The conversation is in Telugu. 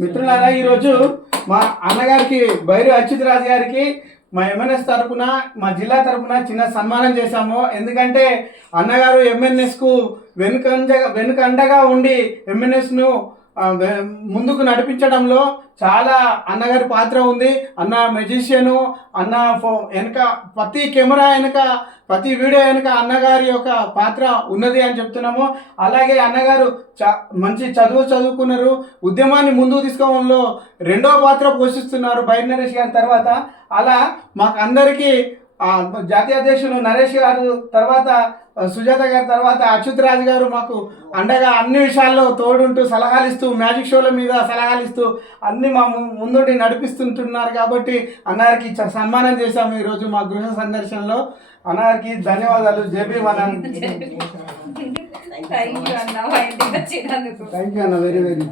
మిత్రులారా ఈరోజు మా అన్నగారికి బైరు అచ్యుత్ రాజు గారికి మా ఎంఎన్ఎస్ తరపున మా జిల్లా తరపున చిన్న సన్మానం చేశాము. ఎందుకంటే అన్నగారు ఎంఎన్ఎస్కు వెనుకంజ వెనుకండగా ఉండి ఎంఎన్ఎస్ను ముందుకు నడిపించడంలో చాలా అన్నగారి పాత్ర ఉంది. అన్న మెజిషియను అన్న ఫో వెనక ప్రతి కెమెరా వెనక ప్రతి వీడియో వెనక అన్నగారి యొక్క పాత్ర ఉన్నది అని చెప్తున్నాము. అలాగే అన్నగారు చ మంచి చదువు చదువుకున్నారు. ఉద్యమాన్ని ముందుకు తీసుకోవడంలో రెండో పాత్ర పోషిస్తున్నారు బైర్ నరేష్ గారి తర్వాత. అలా మాకు అందరికీ జాతీయ అధ్యక్షులు నరేష్ గారు తర్వాత సుజాత గారి తర్వాత అచ్యుత్ రాజు గారు మాకు అండగా అన్ని విషయాల్లో తోడుంటూ సలహాలు ఇస్తూ మ్యాజిక్ షోల మీద సలహాలు ఇస్తూ అన్ని మా ముందుండి నడిపిస్తుంటున్నారు కాబట్టి అన్నగారికి సన్మానం చేశాము ఈరోజు మా గృహ సందర్శనలో. అన్నగారికి ధన్యవాదాలు. జేబీ మన థ్యాంక్ యూ అన్న వెరీ వెరీ